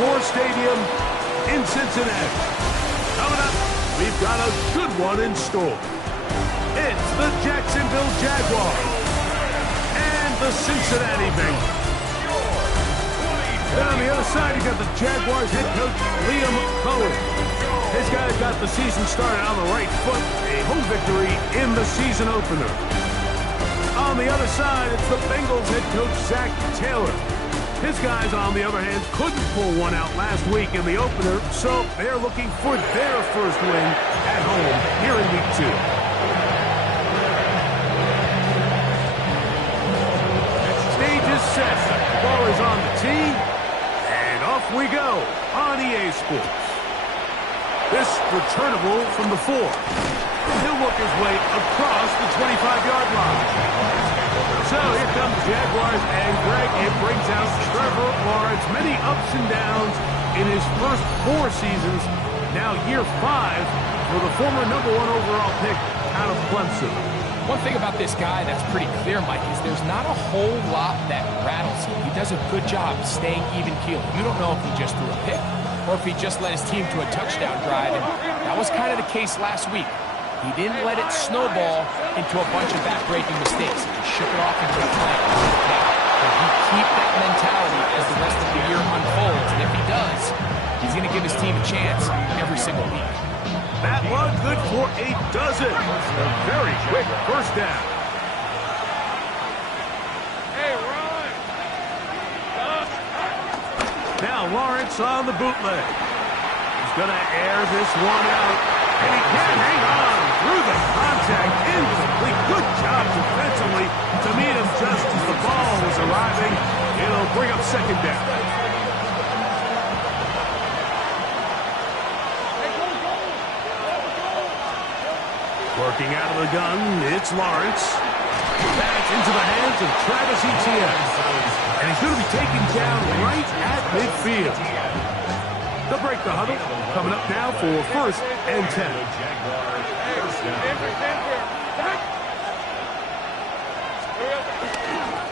Access Stadium in Cincinnati. Coming up, we've got a good one in store. It's the Jacksonville Jaguars and the Cincinnati Bengals. And on the other side, you got the Jaguars head coach, Liam Cohen. His guys got the season started on the right foot, a home victory in the season opener. On the other side, it's the Bengals head coach, Zach Taylor. His guys, on the other hand, couldn't pull one out last week in the opener, so they're looking for their first win at home here in Week 2. Stage is set. The ball is on the tee, and off we go on EA Sports. This returnable from the 4. He'll work his way across the 25-yard line. So here comes Jaguars, and Greg, it brings out Trevor Lawrence. Many ups and downs in his first 4 seasons. Now year 5 for the former #1 overall pick out of Clemson. One thing about this guy that's pretty clear, Mike, is there's not a whole lot that rattles him. He does a good job staying even-keeled. You don't know if he just threw a pick or if he just led his team to a touchdown drive, and that was kind of the case last week. He didn't let it snowball into a bunch of back-breaking mistakes. He shook it off into a plan. Now, will he keep that mentality as the rest of the year unfolds? And if he does, he's going to give his team a chance every single week. That one good for a dozen. A very quick first down. Hey, Ron. Now Lawrence on the bootleg. He's going to air this one out. And he can't hang on through the contact. Incomplete. Good job defensively to meet him just as the ball was arriving. It'll bring up second down. Working out of the gun, it's Lawrence. Back into the hands of Travis Etienne. And he's going to be taken down right at midfield. They'll break the huddle. Coming up now for 1st and 10.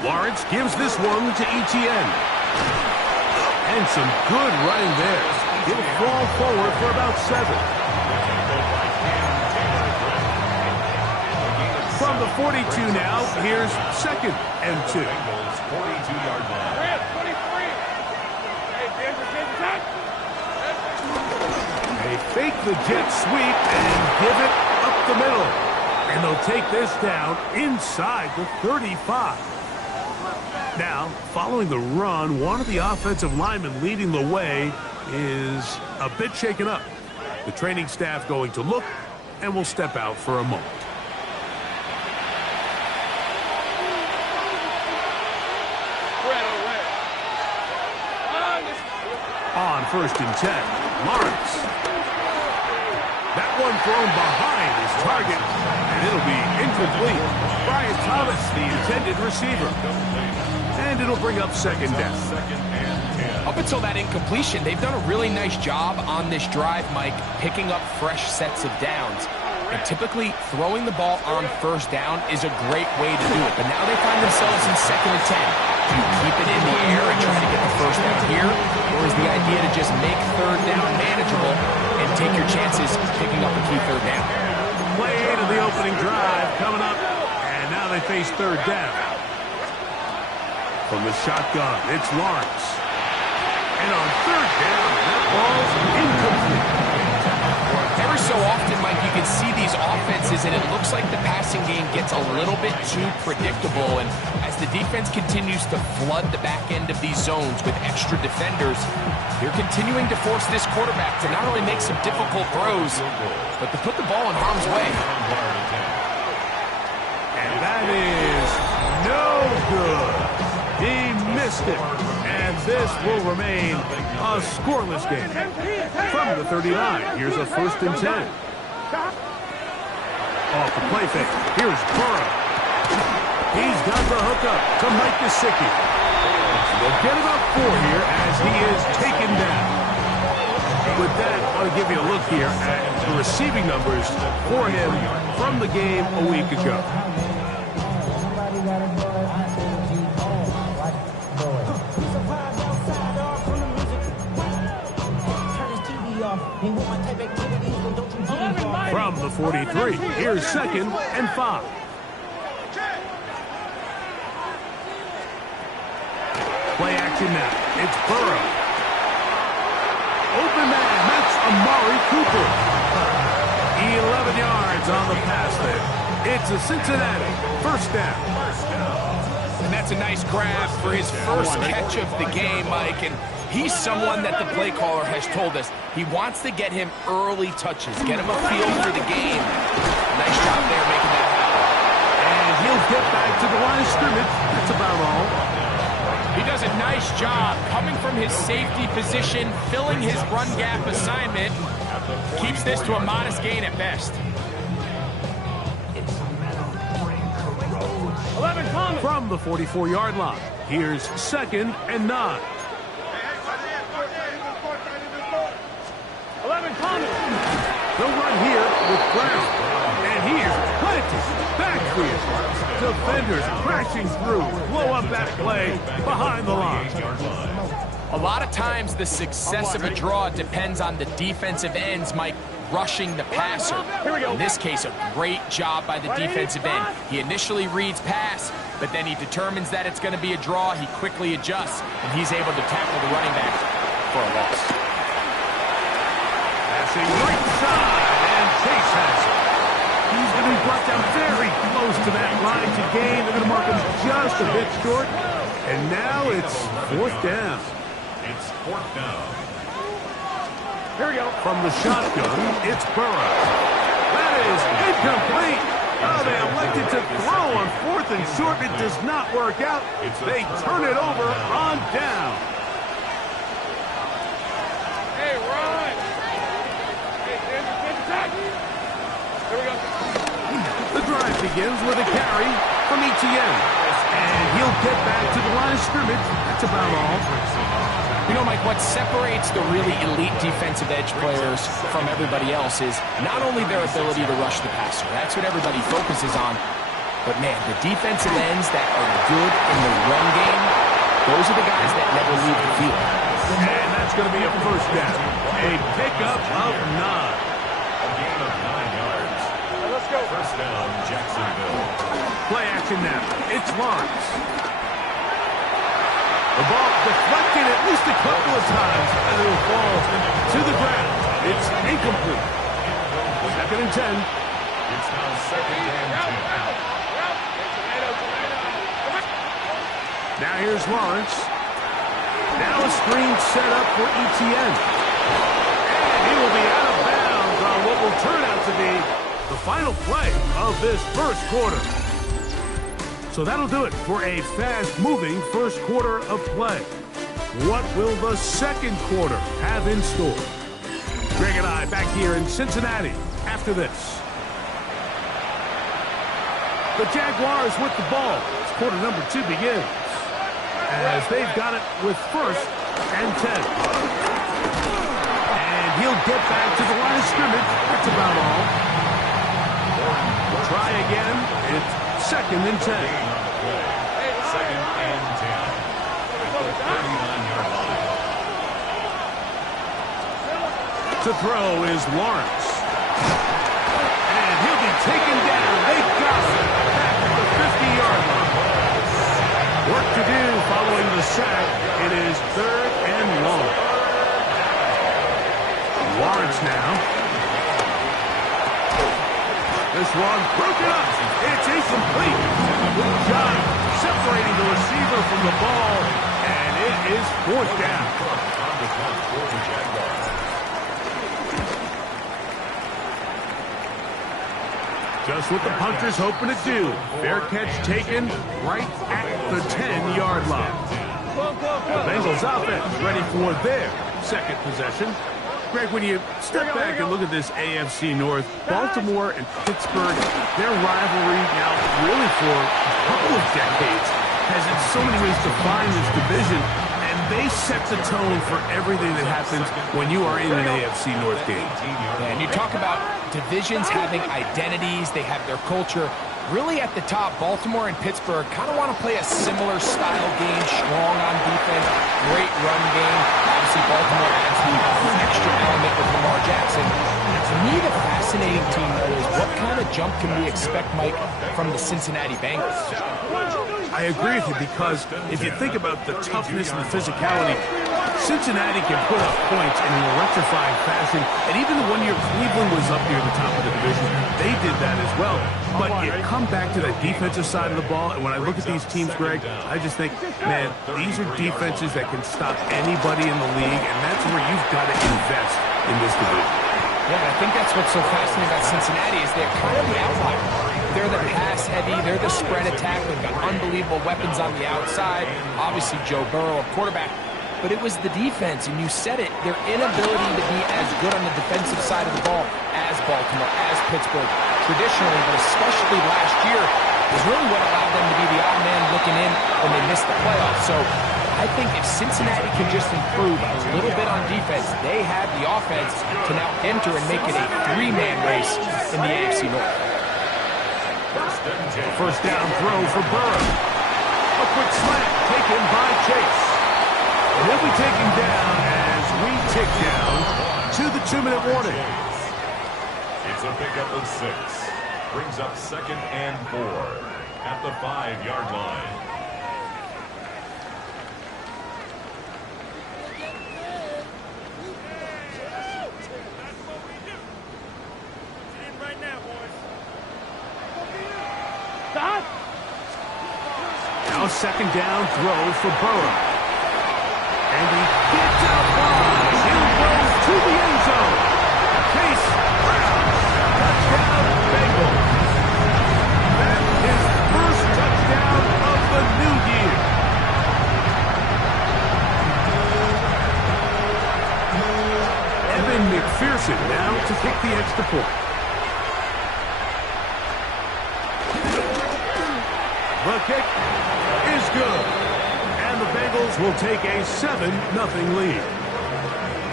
Lawrence gives this one to Etienne. And some good running there. He'll fall forward for about 7. From the 42 now, here's 2nd and 2. They fake the jet sweep and give it up the middle. And they'll take this down inside the 35. Now, following the run, one of the offensive linemen leading the way is a bit shaken up. The training staff going to look and will step out for a moment. On 1st and 10, Lawrence. That one thrown behind his target, and it'll be incomplete. Brian Thomas, the intended receiver. And it'll bring up 2nd down. Up until that incompletion, they've done a really nice job on this drive, Mike, picking up fresh sets of downs. And typically, throwing the ball on 1st down is a great way to do it. But now they find themselves in 2nd and 10. Do you keep it in the air and try to get the 1st down here? Or is the idea to just make 3rd down manageable and take your chances picking up a key 3rd down? Play to the opening drive coming up. And now they face 3rd down. From the shotgun, it's Lawrence. And on 3rd down, that ball's incomplete. Every so often, Mike, you can see these offenses, and it looks like the passing game gets a little bit too predictable. And as the defense continues to flood the back end of these zones with extra defenders, they're continuing to force this quarterback to not only make some difficult throws, but to put the ball in harm's way. And that is no good. He missed it. And this will remain a scoreless game. From the 39, here's a 1st and 10. Off the play fake. Here's Burrow. He's got the hookup to Mike Gesicki. They'll get about 4 here as he is taken down. With that, I want to give you a look here at the receiving numbers for him from the game a week ago. From the 43, here's 2nd and 5. Play action now. It's Burrow. Open man, that's Amari Cooper. 11 yards on the pass there. It's a Cincinnati first down. And that's a nice grab for his first catch of the game, Mike. And he's someone that the play caller has told us he wants to get him early touches, get him a feel for the game. Nice job there making that happen. And he'll get back to the line of scrimmage. That's about all. He does a nice job coming from his safety position, filling his run gap assignment. Keeps this to a modest gain at best. From the 44-yard line, here's 2nd and 9. 11 coming. They'll run here with Brown. And here's planted backfield. Defenders crashing through. Blow up that play behind the line. A lot of times the success of a draw depends on the defensive ends, Mike, rushing the passer. In this case, a great job by the defensive end. He initially reads pass, but then he determines that it's going to be a draw. He quickly adjusts, and he's able to tackle the running back for a loss. Passing right side, and Chase has it. He's going to be brought down very close to that line to gain. They're going to mark him just a bit short. And now it's 4th down. It's 4th down. Here we go. From the shotgun, it's Burrow. That is incomplete. Oh, they elected to throw on 4th and short. It does not work out. They turn it over on down. Hey, run. Hey, get attack. Here we go. The drive begins with a carry from Etienne. And he'll get back to the line of scrimmage. That's about all. You know, Mike, what separates the really elite defensive edge players from everybody else is not only their ability to rush the passer. That's what everybody focuses on. But, man, the defensive ends that are good in the run game, those are the guys that never leave the field. And that's going to be a first down. A pickup of 9. A gain of 9 yards. Let's go. First down, Jacksonville. Play action now. It's Lawrence. The ball deflected at least a couple of times, and it'll fall to the ground. It's incomplete. 2nd and 10. It's now 2nd and 10. Now here's Lawrence. Now a screen set up for Etienne. And he will be out of bounds on what will turn out to be the final play of this first quarter. So that'll do it for a fast-moving first quarter of play. What will the second quarter have in store? Greg and I back here in Cincinnati after this. The Jaguars with the ball as quarter number 2 begins. As they've got it with 1st and 10. And he'll get back to the line of scrimmage. That's about all. Try again. It's 2nd and 10. 2nd and 10. At the 39-yard line. To throw is Lawrence. And he'll be taken down. They got him back at the 50-yard line. Work to do following the sack. It is 3rd and long. Lawrence now. This one broken up. It's incomplete. Good job separating the receiver from the ball. And it is 4th down. On the count for the Jaguars. Just what the punter's hoping to do. Fair catch taken right at the 10-yard line. The Bengals offense ready for their second possession. Greg, when you step back and look at this AFC North, Baltimore and Pittsburgh, their rivalry now really for a couple of decades has in so many ways defined this division, and they set the tone for everything that happens when you are in an AFC North game. And you talk about divisions having identities, they have their culture. Really at the top, Baltimore and Pittsburgh kind of want to play a similar style game, strong on defense, great run game. Obviously, Baltimore adds the extra element with Lamar Jackson. me, the fascinating team, though, is what kind of jump can we expect, Mike, from the Cincinnati Bengals? I agree with you, because if you think about the toughness and the physicality, Cincinnati can put up points in an electrifying fashion, and even the 1 year Cleveland was up near the top of the division, they did that as well. But you come back to that defensive side of the ball, and when I look at these teams, Greg, I just think, man, these are defenses that can stop anybody in the league, and that's where you've got to invest in this division. Yeah, I think that's what's so fascinating about Cincinnati is they're kind of the outlier. They're the pass heavy, they're the spread attack, they've got unbelievable weapons on the outside, obviously Joe Burrow, a quarterback. But it was the defense, and you said it, their inability to be as good on the defensive side of the ball as Baltimore, as Pittsburgh, traditionally, but especially last year, is really what allowed them to be the odd man looking in when they missed the playoffs. So I think if Cincinnati can just improve a little bit on defense, they have the offense to now enter and make it a three-man race in the AFC North. First down throw for Burrow. A quick slant taken by Chase. And he'll be taken down as we tick down to the 2-minute warning. It's a pickup of 6. Brings up 2nd and 4 at the 5-yard line. Now 2nd down throw for Burrow. And he gets out wide. He goes to the end zone. Chase Brown. Touchdown, Bengals. That is first touchdown of the new year. Evan McPherson now to kick the extra point. The kick is good. And the Bengals will take a 7-0 lead.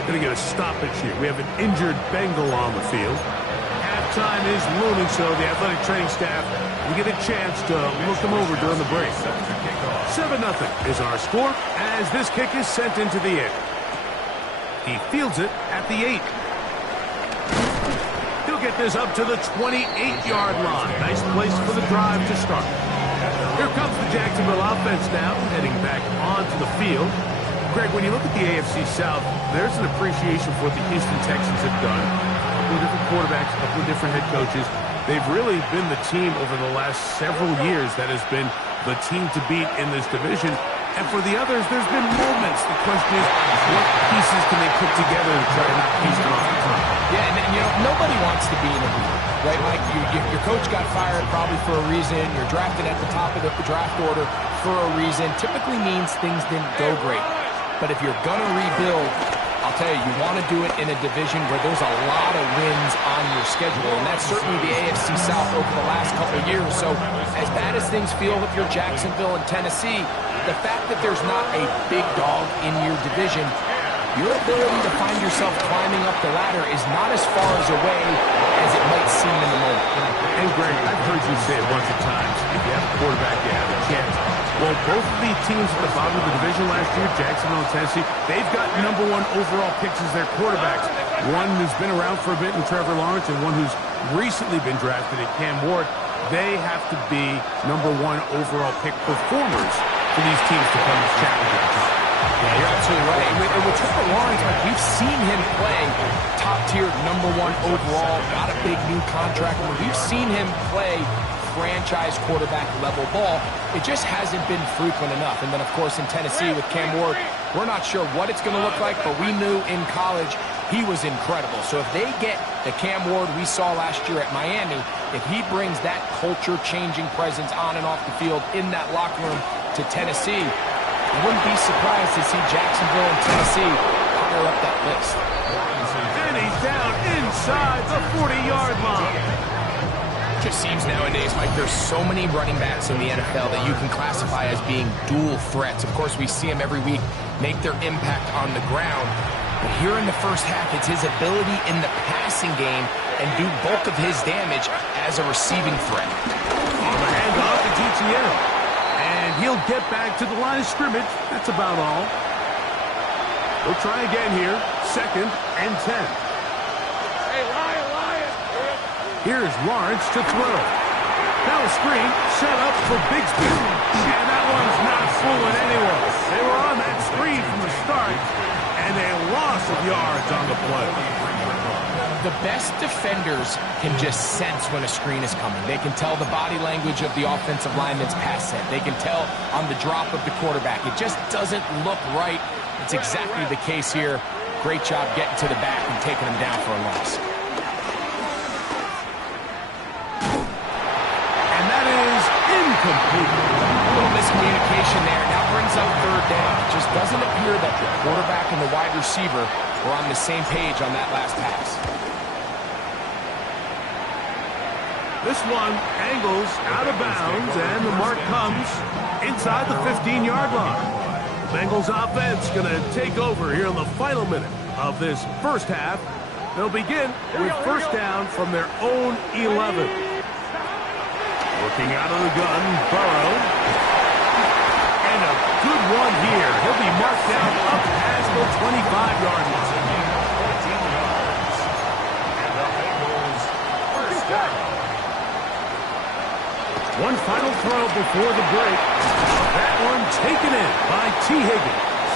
Going to get a stoppage here. We have an injured Bengal on the field. Halftime is looming, so the athletic training staff will get a chance to look them over during the break. 7-0 is our score as this kick is sent into the air. He fields it at the 8. He'll get this up to the 28-yard line. Nice place for the drive to start. Here comes the Jacksonville offense now, heading back onto the field. Greg, when you look at the AFC South, there's an appreciation for what the Houston Texans have done. A couple of different quarterbacks, a couple of different head coaches. They've really been the team over the last several years that has been the team to beat in this division. And for the others, there's been moments. The question is, what pieces can they put together to try to knock Houston off the top? Yeah, and you know, nobody wants to be in a league, right, Mike? Your coach got fired probably for a reason. You're drafted at the top of the draft order for a reason. Typically means things didn't go great. But if you're going to rebuild, I'll tell you, you want to do it in a division where there's a lot of wins on your schedule, and that's certainly the AFC South over the last couple of years. So as bad as things feel if you're Jacksonville and Tennessee, the fact that there's not a big dog in your division, your ability to find yourself climbing up the ladder is not as far as away as it might seem in the moment. And Greg, I've heard you say a bunch of times, if you have a quarterback, you have a chance. Well, both of the teams at the bottom of the division last year, Jacksonville and Tennessee, they've got #1 overall picks as their quarterbacks. One who's been around for a bit in Trevor Lawrence, and one who's recently been drafted in Cam Ward. They have to be #1 overall pick performers for these teams to come as challenge at the top. Yeah, you're absolutely right. And with Trevor Lawrence, like, we've seen him play top-tier #1 overall, got a big new contract. And we've seen him play franchise quarterback level ball. It just hasn't been frequent enough. And then, of course, in Tennessee with Cam Ward, we're not sure what it's going to look like, but we knew in college he was incredible. So if they get the Cam Ward we saw last year at Miami, if he brings that culture-changing presence on and off the field in that locker room to Tennessee, I wouldn't be surprised to see Jacksonville and Tennessee higher up that list. And he's down inside the 40-yard line. It just seems nowadays, Mike, there's so many running backs in the NFL that you can classify as being dual threats. Of course, we see them every week make their impact on the ground. But here in the first half, it's his ability in the passing game and do bulk of his damage as a receiving threat. On the handoff to GTM. And he'll get back to the line of scrimmage. That's about all. We'll try again here. 2nd and 10. Hey, Ryan. Here's Lawrence to throw. Now a screen set up for Bigsby. And that one's not fooling anyone. They were on that screen from the start, and a loss of yards on the play. The best defenders can just sense when a screen is coming. They can tell the body language of the offensive lineman's pass set. They can tell on the drop of the quarterback. It just doesn't look right. It's exactly the case here. Great job getting to the back and taking him down for a loss. And that is incomplete. A little miscommunication there. Now brings up third down. It just doesn't appear that the quarterback and the wide receiver were on the same page on that last pass. This one angles out of bounds, and the mark comes inside the 15-yard line. The Bengals offense going to take over here in the final minute of this first half. They'll begin with first down from their own 11. Looking out of the gun, Burrow. And a good one here. He'll be marked down up past the 25-yard line. 14 yards. And the Bengals first down. One final throw before the break. That one taken in by T. Higgins.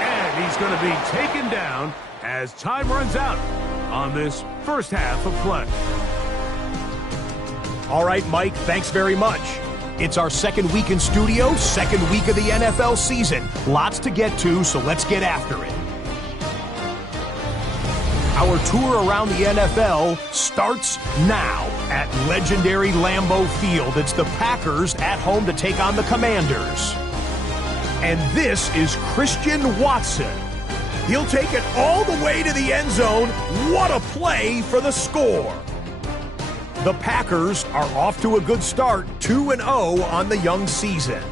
And he's going to be taken down as time runs out on this first half of play. All right, Mike, thanks very much. It's our second week in studio, second week of the NFL season. Lots to get to, so let's get after it. Our tour around the NFL starts now at legendary Lambeau Field. It's the Packers at home to take on the Commanders. And this is Christian Watson. He'll take it all the way to the end zone. What a play for the score. The Packers are off to a good start, 2-0 on the young season.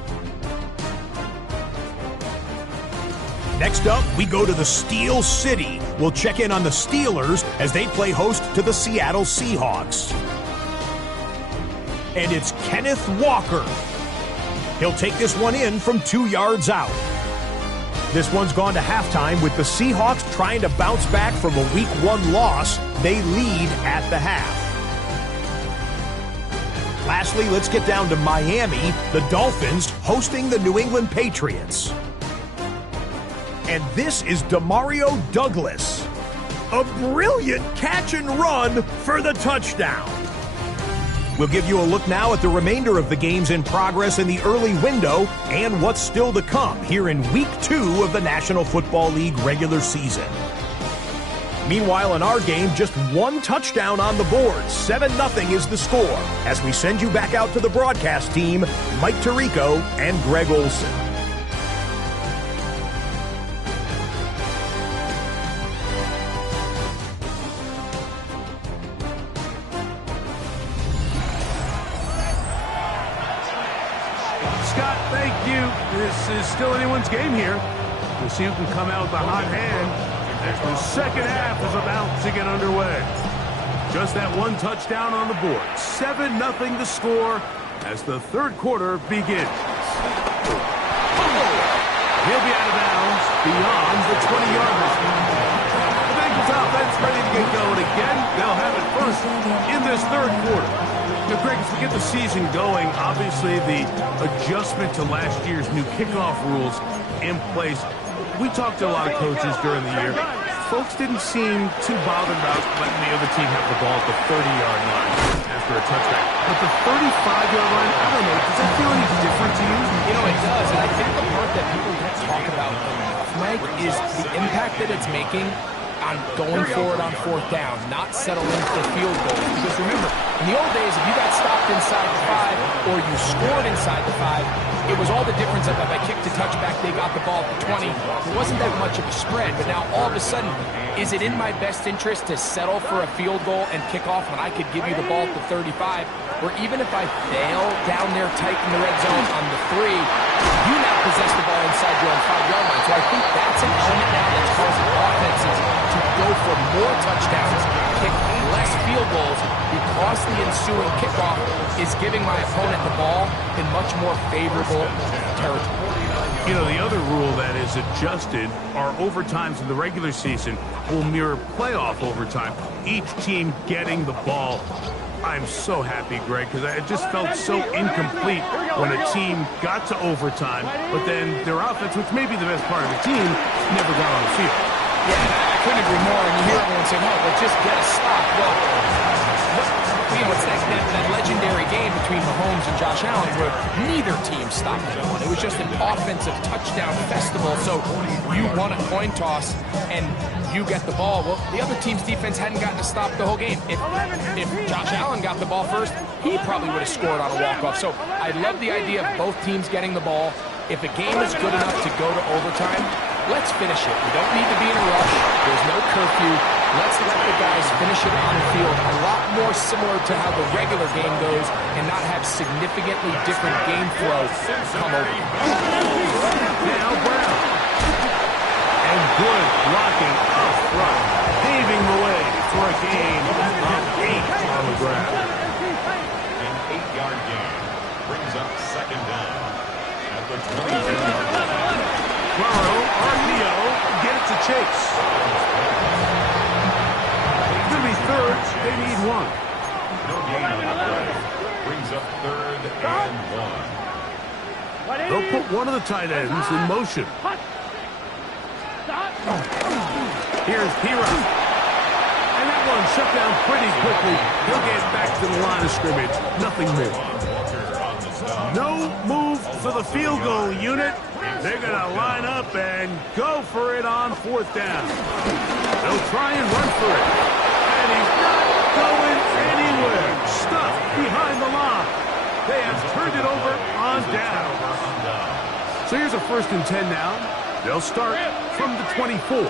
Next up, we go to the Steel City. We'll check in on the Steelers as they play host to the Seattle Seahawks. And it's Kenneth Walker. He'll take this one in from 2 yards out. This one's gone to halftime with the Seahawks trying to bounce back from a Week 1 loss. They lead at the half. Lastly, let's get down to Miami. The Dolphins hosting the New England Patriots. And this is Demario Douglas. A brilliant catch and run for the touchdown. We'll give you a look now at the remainder of the games in progress in the early window and what's still to come here in Week 2 of the National Football League regular season. Meanwhile, in our game, just one touchdown on the board. 7-0 is the score as we send you back out to the broadcast team, Mike Tirico and Greg Olson. Scott, thank you. This is still anyone's game here. We'll see who can come out with a hot hand as the second half is about to get underway. Just that one touchdown on the board. 7-0 the score as the third quarter begins. He'll be out of bounds beyond the 20-yard line. The Bengals offense ready to get going again. They'll have it first in this third quarter. Greg, as we get the season going, obviously the adjustment to last year's new kickoff rules in place. We talked to a lot of coaches during the year. Folks didn't seem too bothered about letting the other team have the ball at the 30-yard line after a touchback. But the 35-yard line, I don't know, does that feel any different to you? You know, it does. And I think the part that people don't talk about enough, Mike, is the impact that it's making on going forward on fourth down, not settling for field goals. Because remember, in the old days, if you got stopped inside the 5 or you scored inside the 5, it was all the difference of if I kicked a touchback, they got the ball at the 20. It wasn't that much of a spread, but now all of a sudden, is it in my best interest to settle for a field goal and kick off when I could give you the ball at the 35? Or even if I fail down there tight in the red zone on the 3, you now possess the ball inside your own 5-yard line. So I think that's an element now that's causing offenses to go for more touchdowns, kick less field goals, because the ensuing kickoff is giving my opponent the ball in much more favorable territory. You know, the other rule that is adjusted are overtimes in the regular season will mirror playoff overtime, each team getting the ball. I'm so happy, Greg, because it just felt so incomplete when a team got to overtime, but then their offense, which may be the best part of the team, never got on the field. Yeah, I couldn't agree more. And you hear everyone saying, oh, but just get a stop. Well, you know, it's that legendary game between Mahomes and Josh Allen where neither team stopped anyone. It was just an offensive touchdown festival. So you won a coin toss and you get the ball. Well, the other team's defense hadn't gotten to stop the whole game. If Josh Allen got the ball first, he probably would have scored on a walk-off. So I love the idea of both teams getting the ball. If a game is good enough to go to overtime, let's finish it. We don't need to be in a rush. There's no curfew. Let's let the guys finish it on the field. A lot more similar to how the regular game goes and not have significantly different game flow come over. Now Brown. And good blocking up front, paving the way for a gain of 8 on the ground. An 8-yard gain brings up second down at the 22-yard line. Burrow, RPO, get it to Chase. It's going to be third. They need 1. No gain on the play. Brings up third and 1. They'll put one of the tight ends in motion. Here's P-Rock. And that one shut down pretty quickly. He'll get back to the line of scrimmage. Nothing more. No move for the field goal unit. They're going to line up and go for it on 4th down. They'll try and run for it. And he's not going anywhere. Stuffed behind the line. They have turned it over on down. So here's a 1st and 10 now. They'll start from the 24.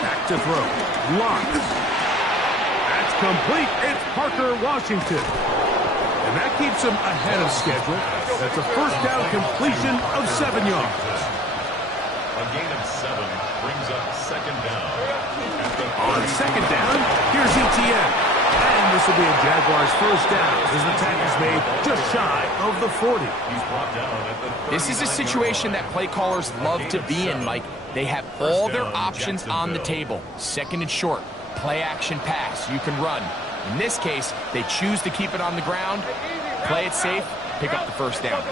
Back to throw. Lawrence. That's complete. It's Parker Washington. And that keeps him ahead of schedule. That's a 1st down completion of 7 yards. A gain of 7 brings up second down. On 2nd down, here's ETN. And this will be a Jaguars 1st down as the tackle's made just shy of the 40. He's brought down at the This is a situation that play callers love to be in, Mike. They have all their options on the table. 2nd and short, play action pass, you can run. In this case, they choose to keep it on the ground, play it safe, pick up the 1st down.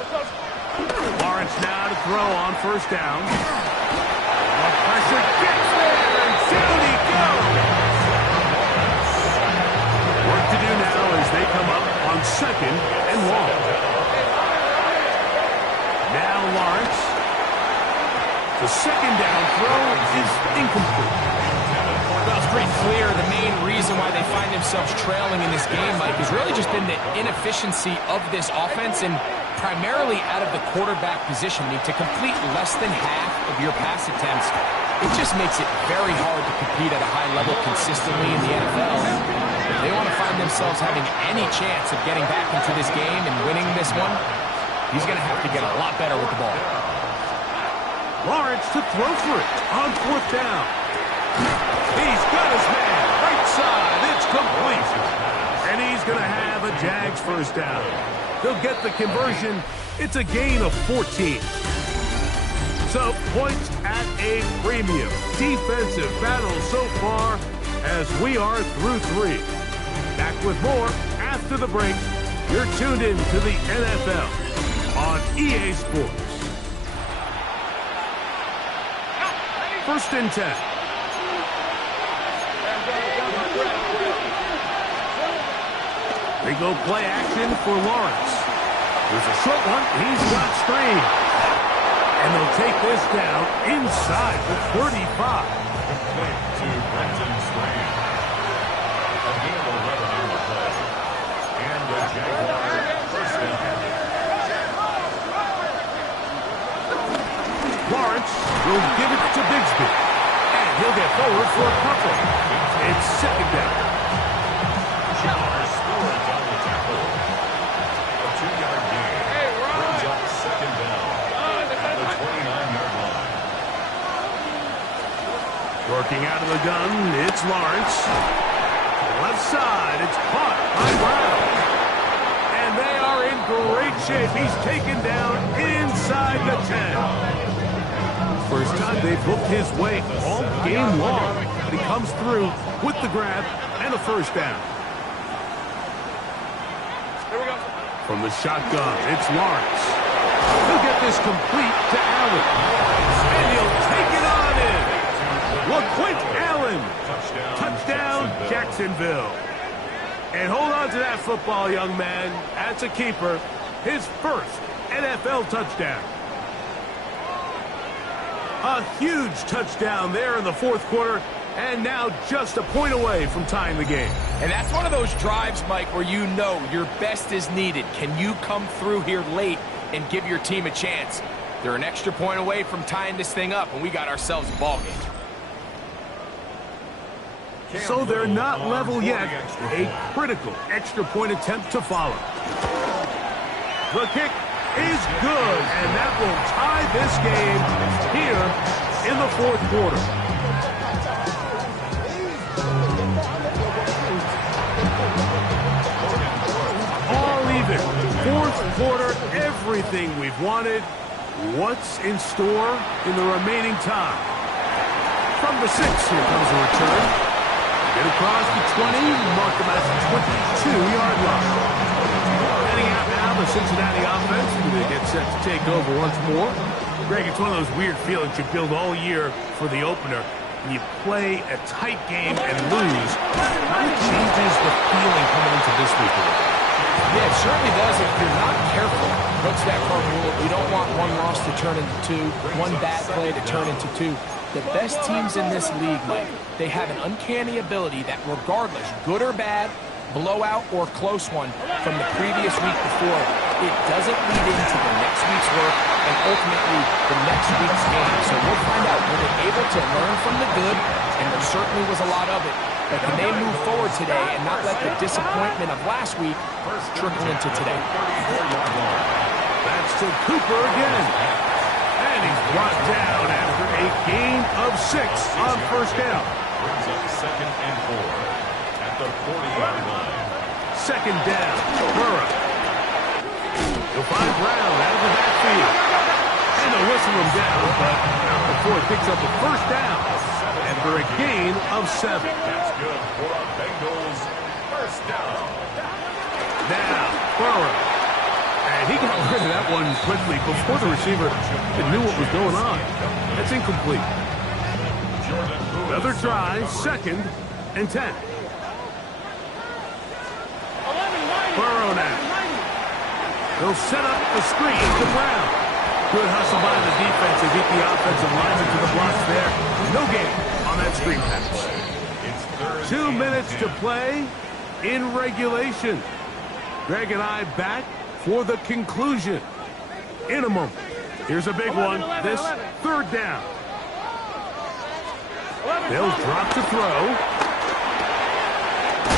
Lawrence now to throw on 1st down. The pressure gets there, and down he goes. Work to do now as they come up on 2nd and long. Now Lawrence. The 2nd down throw is incomplete. Well, it's pretty clear the main reason why they find themselves trailing in this game, Mike, has really just been the inefficiency of this offense and primarily out of the quarterback position. I mean, to complete less than half of your pass attempts, it just makes it very hard to compete at a high level consistently in the NFL. If they want to find themselves having any chance of getting back into this game and winning this one, he's going to have to get a lot better with the ball. Lawrence to throw for it on 4th down. He's got his man right side. It's complete. And he's going to have a Jags 1st down. They'll get the conversion. It's a gain of 14. So points at a premium. Defensive battle so far as we are through 3. Back with more after the break. You're tuned in to the NFL on EA Sports. 1st and 10. They go play action for Lawrence. There's a short one. He's got Strain. And they'll take this down inside the 35. to Brenton Strain. A gain of 11 on the play. And the Jaguar 1st down. Lawrence will give it to Bigsby. And he'll get forward for a couple. It's 2nd down. Jaguars scored on the tackle. A 2-yard gain brings up second down at the 29-yard line. Working out of the gun, it's Lawrence. Left side, it's caught by Brown. And They are in great shape. He's taken down inside the 10. First time they've booked his way all game long, but he comes through with the grab and a first down. Here we go. From the shotgun, it's Lawrence. He'll get this complete to Allen. And he'll take it on in. LaQuint Allen. Touchdown, Jacksonville. And hold on to that football, young man. That's a keeper. His first NFL touchdown. A huge touchdown there in the fourth quarter, and now just a point away from tying the game. And that's one of those drives, Mike, where you know your best is needed. Can you come through here late and give your team a chance? They're an extra point away from tying this thing up, and we got ourselves a ball game. So they're not level yet. A critical extra point attempt to follow. The kick is good, and that will tie this game here in the fourth quarter. All even. Fourth quarter, everything we've wanted. What's in store in the remaining time? From the 6, here comes a return. Get across the 20, mark them at the 22-yard line. Heading out now, the Cincinnati offense. They get set to take over once more. Greg, it's one of those weird feelings you build all year for the opener. And you play a tight game and lose. How it changes the feeling coming into this week? Yeah, it certainly does if you're not careful. What's that called rule? You don't want one loss to turn into 2, one bad play to turn into 2. The best teams in this league, Mike, they have an uncanny ability that regardless, good or bad, blowout or close one from the previous week before, it doesn't lead into the next week's work and ultimately the next week's game. So we'll find out, were they able to learn from the good, and there certainly was a lot of it, but can they move forward today and not let the disappointment of last week trickle into today? That's to Cooper again. And he's brought down after a gain of 6 on first down. Brings up 2nd and 4 at the 40-yard line. Second down, Burrow. He'll find Brown out of the backfield. And they'll whistle him down, but not before he picks up a first down. And for a gain of 7. That's good for a Bengals first down. Now, Burrow. And he got rid of that one quickly before the receiver knew what was going on. That's incomplete. Another try, 2nd and 10. Burrow now. They'll set up the screen to Brown. Good hustle by the defense. They beat the offensive lineman to the blocks there. No gain on that screen pass. 2 minutes to play in regulation. Greg and I back for the conclusion in a moment. Here's a big one. This 3rd down. They'll drop to throw.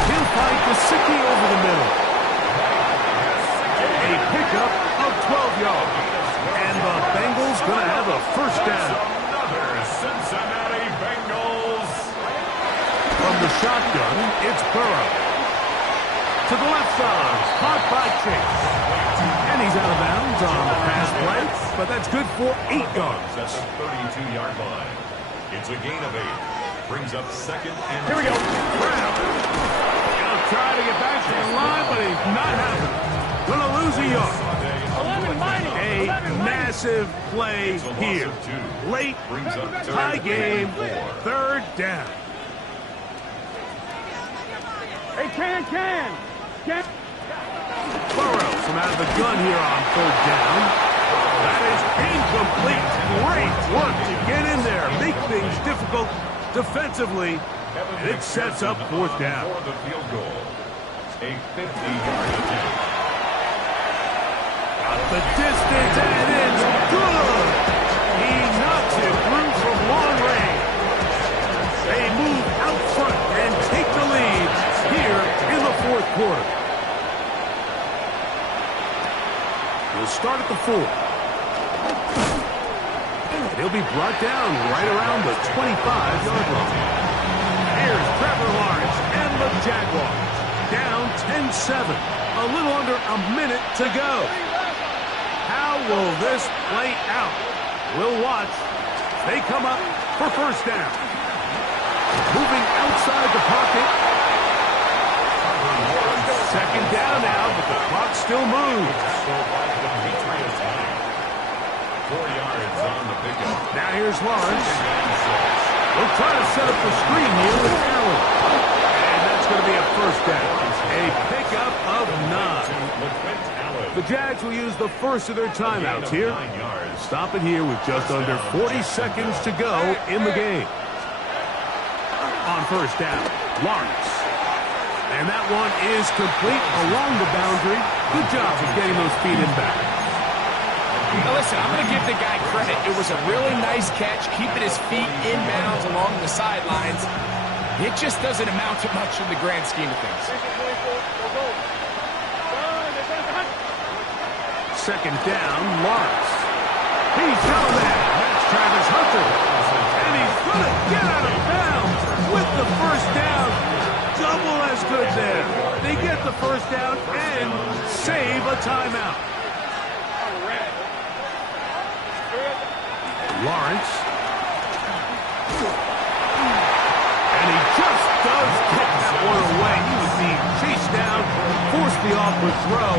He'll find Gesicki over the middle. A pickup of 12 yards. And the Bengals going to have a first down. Another Cincinnati Bengals. From the shotgun, it's Burrow. To the left side, caught by Chase. And he's out of bounds on the pass play, but that's good for 8 yards. At the 32-yard line. It's a gain of 8. Brings up 2nd and... Here we go. Brown. He'll try to get back to the line, but he's not having it. Gonna lose a yard. A massive play here. Late, tie game, 3rd down. Hey, can. Burrow from out of the gun here on 3rd down. That is incomplete. Great work to get in there. Make things difficult defensively. And it sets up 4th down. For the field goal. A 50-yard attempt. Got the distance, and it's good. He knocks it through from long range. They move out front and take the lead here in the 4th quarter. We'll start at the 4. And he'll be brought down right around the 25-yard line. Here's Trevor Lawrence and the Jaguars. down 10-7. A little under a minute to go. How will this play out? We'll watch. They come up for first down. Moving outside the pocket. Second down now, but the clock still moves. 4 yards on the pickup. Now here's Lawrence. We'll try to set up the screen here with Allen. And that's going to be a first down. A pickup of 9. The Jags will use the first of their timeouts here. Stop it here with just under 40 seconds to go in the game. On first down, Lawrence. And that one is complete along the boundary. Good job of getting those feet in back. Now listen, I'm going to give the guy credit. It was a really nice catch, keeping his feet inbounds along the sidelines. It just doesn't amount to much in the grand scheme of things. Second down, Lawrence. He's down there. That's Travis Hunter. And he's going to get out of bounds with the first down. Double as good there. They get the first down and save a timeout. Lawrence. And he just does get that one away. He was being chased down, forced the awkward throw.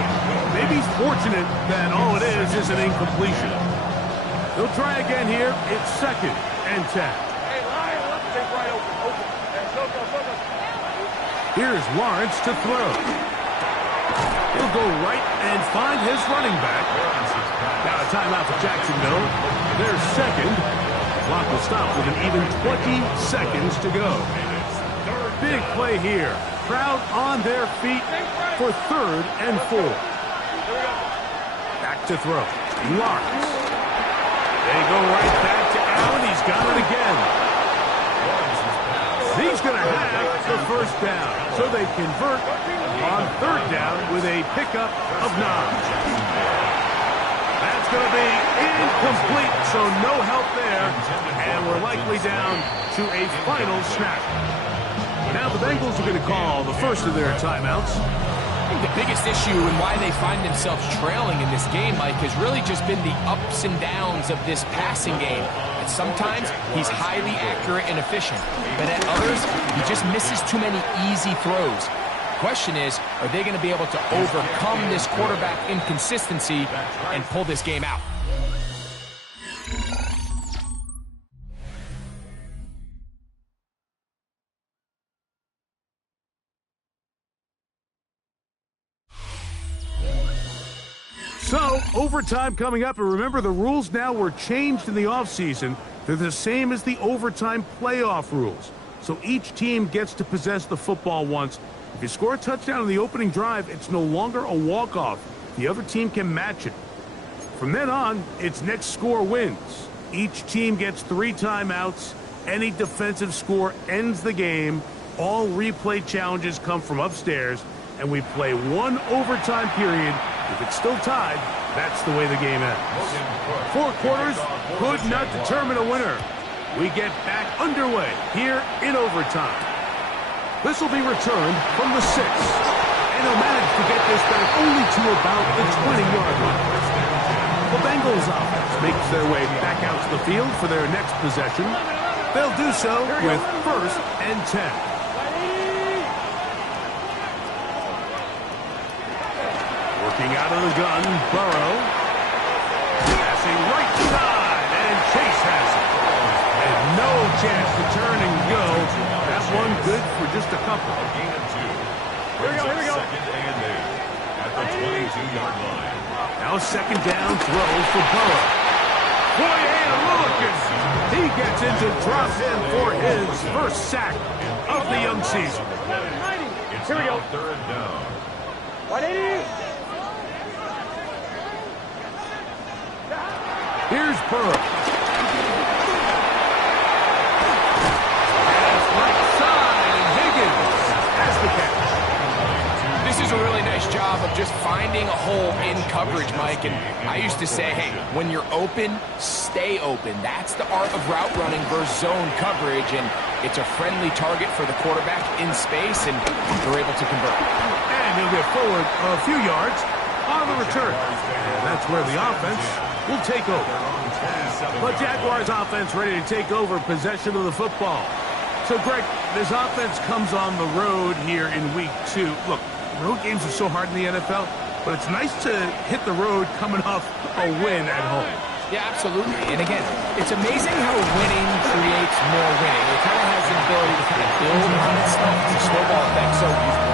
Maybe he's fortunate that all it is an incompletion. They'll try again here. It's second and 10. Here's Lawrence to throw. He'll go right and find his running back. Now a timeout for Jacksonville. Their second. The clock will stop with an even 20 seconds to go. Big play here. Crowd on their feet for third and 4. Back to throw. Lawrence. They go right back to Allen. He's got it again. He's going to have the first down. So they convert on third down with a pickup of 9. That's going to be incomplete, so no help there. And we're likely down to a final snap. Now the Bengals are going to call the first of their timeouts. I think the biggest issue and why they find themselves trailing in this game, Mike, has really just been the ups and downs of this passing game. And sometimes he's highly accurate and efficient, but at others, he just misses too many easy throws. The question is, are they going to be able to overcome this quarterback inconsistency and pull this game out? So, overtime coming up, and remember the rules now were changed in the offseason. They're the same as the overtime playoff rules. So each team gets to possess the football once. If you score a touchdown on the opening drive, it's no longer a walk-off. The other team can match it. From then on, it's next score wins. Each team gets 3 timeouts. Any defensive score ends the game. All replay challenges come from upstairs, and we play 1 overtime period. If it's still tied, that's the way the game ends. 4 quarters could not determine a winner. We get back underway here in overtime. This will be returned from the 6. And he'll manage to get this back only to about the 20-yard line. The Bengals offense makes their way back out to the field for their next possession. They'll do so with first and 10. Working out of the gun, Burrow. Passing right side, and Chase has it. And no chance to turn and go. That one good for just a couple. Here we go. Second and 8 at the 22-yard line. Now second down throw for Burrow. Boy, look! He gets into drop in for his first sack of the young season. Here we go. Third down. 180. Here's Burrow. Pass right side, and Higgins has the catch. This is does a really nice job of just finding a hole in coverage, Mike. And I used to say, hey, when you're open, stay open. That's the art of route running versus zone coverage. And it's a friendly target for the quarterback in space, and they're able to convert. And he'll get forward a few yards on the return. And that's where the offense will take over. But Jaguars offense ready to take over possession of the football. So, Greg, this offense comes on the road here in week 2. Look, road games are so hard in the NFL, but it's nice to hit the road coming off a win at home. Yeah, absolutely. And again, it's amazing how winning creates more winning. It kind of has an ability to kind of build on itself. It's a snowball effect. So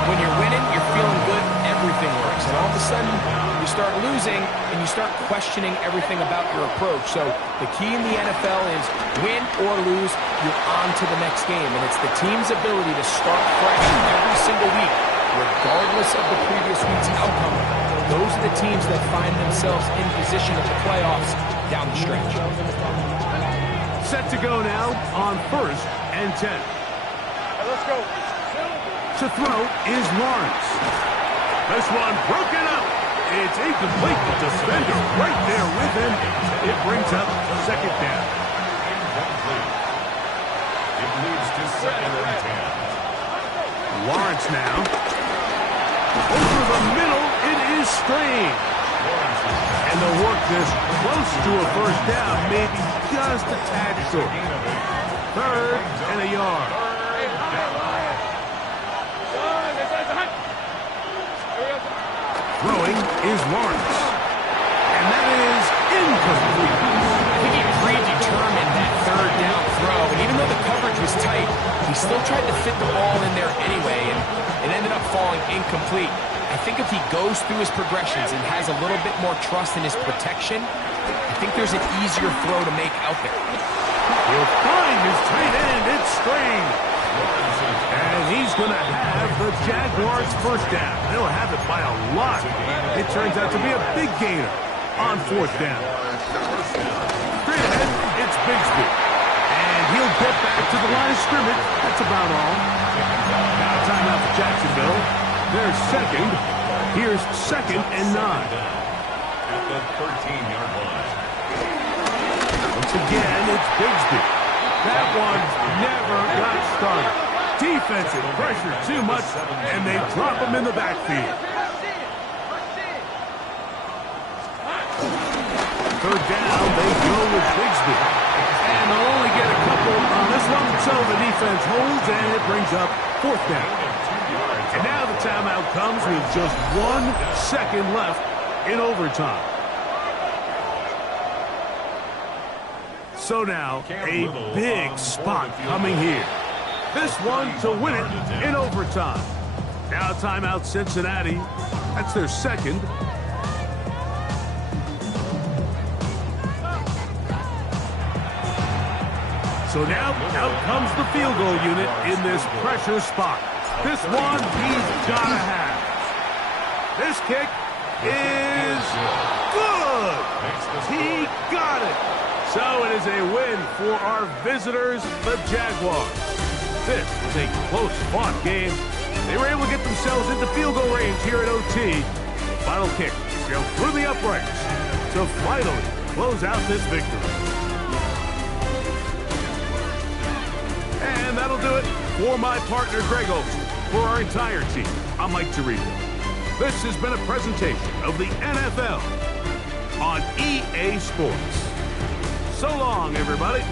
when you're winning, you're feeling good, everything works. And all of a sudden, you start losing, and you start questioning everything about your approach. So the key in the NFL is win or lose, you're on to the next game. And it's the team's ability to start fresh every single week, regardless of the previous week's outcome. Those are the teams that find themselves in position at the playoffs down the stretch. Set to go now on 1st and 10. Let's go. To throw is Lawrence. This one broken up. It's incomplete. The defender right there with him. It brings up 2nd down. Incomplete. It leads to 2nd and 10. Lawrence now. Over the middle, it is Strain. And they'll work this close to a 1st down, maybe just a tad short. 3rd and a yard. Throwing is Lawrence. And that is incomplete. I think he predetermined that 3rd down throw, and even though the coverage was tight, he still tried to fit the ball in there anyway, and it ended up falling incomplete. I think if he goes through his progressions and has a little bit more trust in his protection, I think there's an easier throw to make out there. He'll find his tight end. It's Strain. And he's going to have the Jaguars' 1st down. They'll have it by a lot. It turns out to be a big gainer on 4th down. Straight ahead, it's Bigsby. And he'll get back to the line of scrimmage. That's about all. Now timeout for Jacksonville. There's 2nd. Here's 2nd and 9. At the 13-yard line. Once again, it's Bigsby. That one never got started. Defensive pressure too much, and they drop him in the backfield. 3rd down, they go with Bigsby. And they'll only get a couple on this one, so the defense holds, and it brings up 4th down. And now the timeout comes with just 1 second left in overtime. So now, a big spot coming here. This one to win it in overtime. Now timeout Cincinnati. That's their 2nd. So now out comes the field goal unit in this pressure spot. This one he's got to have. This kick is good. He got it. So it is a win for our visitors, the Jaguars. This was a close-fought game. They were able to get themselves into field goal range here at OT. Final kick sailed through the uprights to finally close out this victory. And that'll do it for my partner, Greg Olson. For our entire team, I'm Mike Tirico. This has been a presentation of the NFL on EA Sports. So long, everybody.